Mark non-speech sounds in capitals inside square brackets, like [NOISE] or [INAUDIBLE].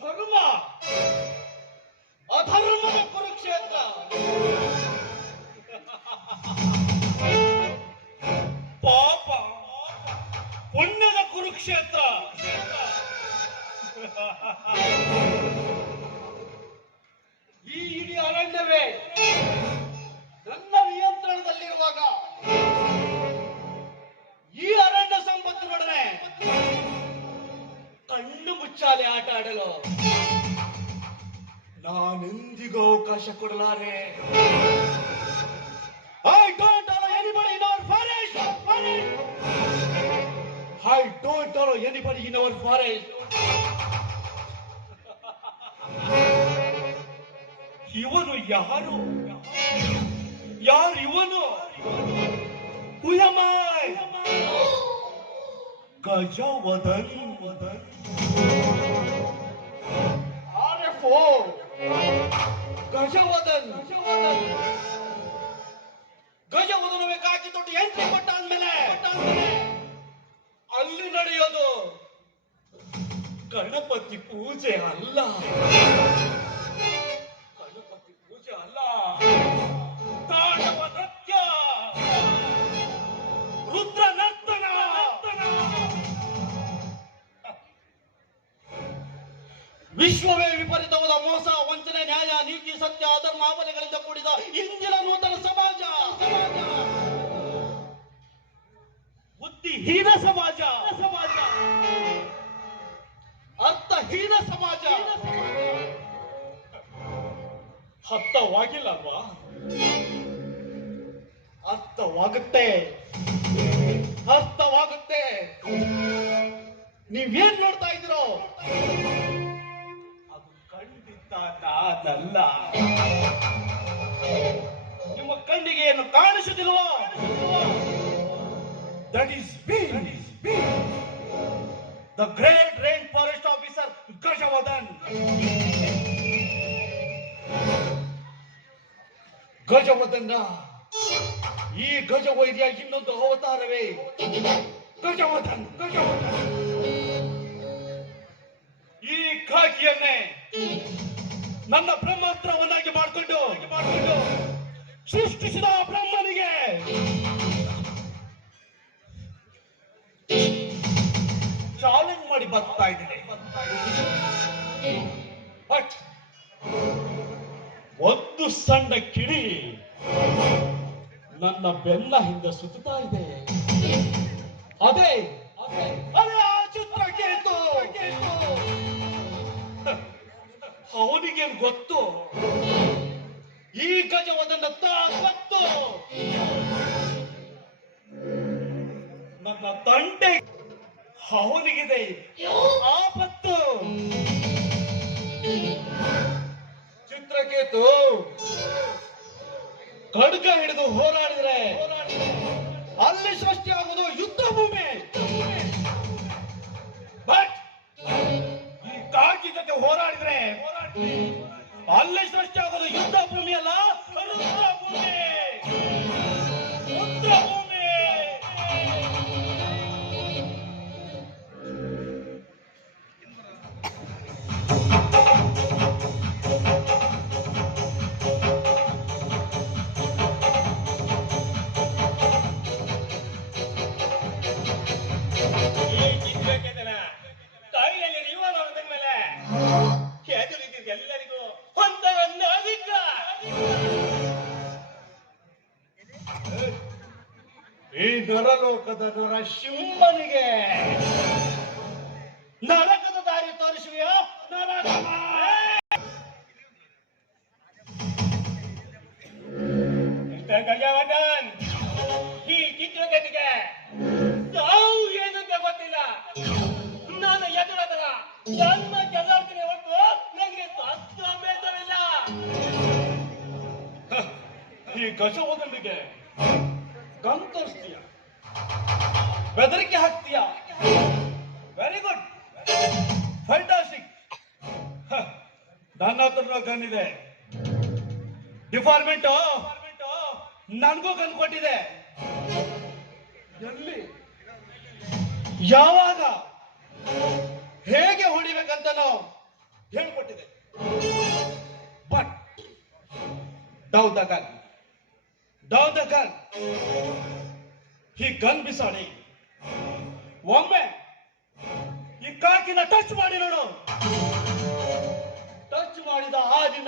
다름아! 아, 다름아! 그렇게 했다! [LAUGHS] 봐봐! 본내가 그렇게 했다! [LAUGHS] ಅವಕಾಶ ಕೊಡಲಾರೆ I don't anybody in our forest. forest. I don't allow anybody in our forest. ಇವನು ಯಾರು ಯಾರು ಇವನು ಗಜವದನ್ ಆರ್ಎಫ್ಒ ಗಜವದನ್. ಗಜವದನ ಬೇಕಾಗಿ ದೊಡ್ಡ ಎಂಟ್ರಿ ಕೊಟ್ಟ ಅಂದ್ಮೇಲೆ ಅಲ್ಲಿ ನಡೆಯೋದು ಗಣಪತಿ ಪೂಜೆ ಅಲ್ಲ. ವಿಶ್ವವೇ ವಿಪರೀತವಾದ ಮೋಸ, ವಂಚನೆ, ನ್ಯಾಯ, ನೀತಿ, ಸತ್ಯ, ಅಧರ್ಮ ಆವಲೆಗಳಿಂದ ಕೂಡಿದ ಇಂದಿನ ನೂತನ ಸಮಾಜ. ಬುದ್ಧಿಹೀನ ಸಮಾಜ. ಸಮಾಜ ಅರ್ಥಹೀನ ಸಮಾಜ. ಅರ್ಥವಾಗಿಲ್ಲ ಅಲ್ವಾ ಅರ್ಥವಾಗುತ್ತೆ. ಅರ್ಥವಾಗುತ್ತೆ. ನೀವೇನ್ ನೋಡ್ತಾ ಇದ್ದೀರೋ? ನಾನಲ್ಲ ನಿಮ್ಮ ಕಣ್ಣಿಗೆ ಏನು ಕಾಣಿಸುವುದಿಲ್ವೋ that is B the great range forest officer Gajavadan ಗಜವದನ್ನ ಈ ಗಜವೈರ್ಯ ಇನ್ನೊಂದು ಅವತಾರವೇ ಗಜವದನ್ ಗಜವದನ್ ಈ ಖಾಕಿಯನ್ನೇ ನನ್ನ ಬ್ರಹ್ಮಾಸ್ತ್ರವನ್ನಾಗಿ ಮಾಡಿಕೊಂಡು ಮಾಡಿಕೊಂಡು ಸೃಷ್ಟಿಸಿದ ಬ್ರಹ್ಮನಿಗೆ. ಚಾಲೆಂಜ್ ಮಾಡಿ ಬರ್ತಾ ಇದ್ದೇನೆ. ಒಂದು ಸಣ್ಣ ಕಿಡಿ ನನ್ನ ಬೆನ್ನ ಹಿಂದೆ ಸುತ್ತಾ ಇದೆ. ಅದೇ ಗೊತ್ತು. ಈ ಗಜವದನ್ನ ಗೊತ್ತು. ನನ್ನ ತಂಟೆ ಅವನಿಗಿದೆ ಆಪತ್ತು. ಚಿತ್ರಕೇತು ಖಡ್ಗ ಹಿಡಿದು ಹೋರಾಡಿದ್ರೆ ಈ ನರಲೋಕದ ನರ ಶಿಂಹನಿಗೆ ನರಕದ ದಾರಿ ತೋರಿಸುವೆಯೋ? ನರಕ ಗಜವಟನ್ ಈ ಚಿತ್ರಗತಿಗೆ ತಾವು ಏನಂತ ಗೊತ್ತಿಲ್ಲ. ನಾನು ಎದುರದ ಜನ್ಮ ಈ ಓದಲಿಗೆ ಗನ್ ತೋರಿಸ್ತೀಯ ಬೆದರಿಕೆ ಹಾಕ್ತೀಯ ವೆರಿ ಗುಡ್ ಫ್ಯಾಂಟಾಸ್ಟಿಕ್ ನನ್ನ ಹತ್ರ ಗನ್ ಇದೆ ಡಿಪಾರ್ಟ್ಮೆಂಟ್ ನನಗೂ ಗನ್ ಕೊಟ್ಟಿದೆ. ಎಲ್ಲಿ? ಯಾವಾಗ? ಹೇಗೆ ಹೊಡಿಬೇಕಂತ ನಾವು ಹೇಳ್ಕೊಟ್ಟಿದೆ. But down the down the gun ಈ ಗನ್ ಬಿಸಾಡಿ ಒಮ್ಮೆ ಈ ಕಾಕಿನ ಟಚ್ ಮಾಡಿ ನೋಡು. ಟಚ್ ಮಾಡಿದ ಆ ದಿನ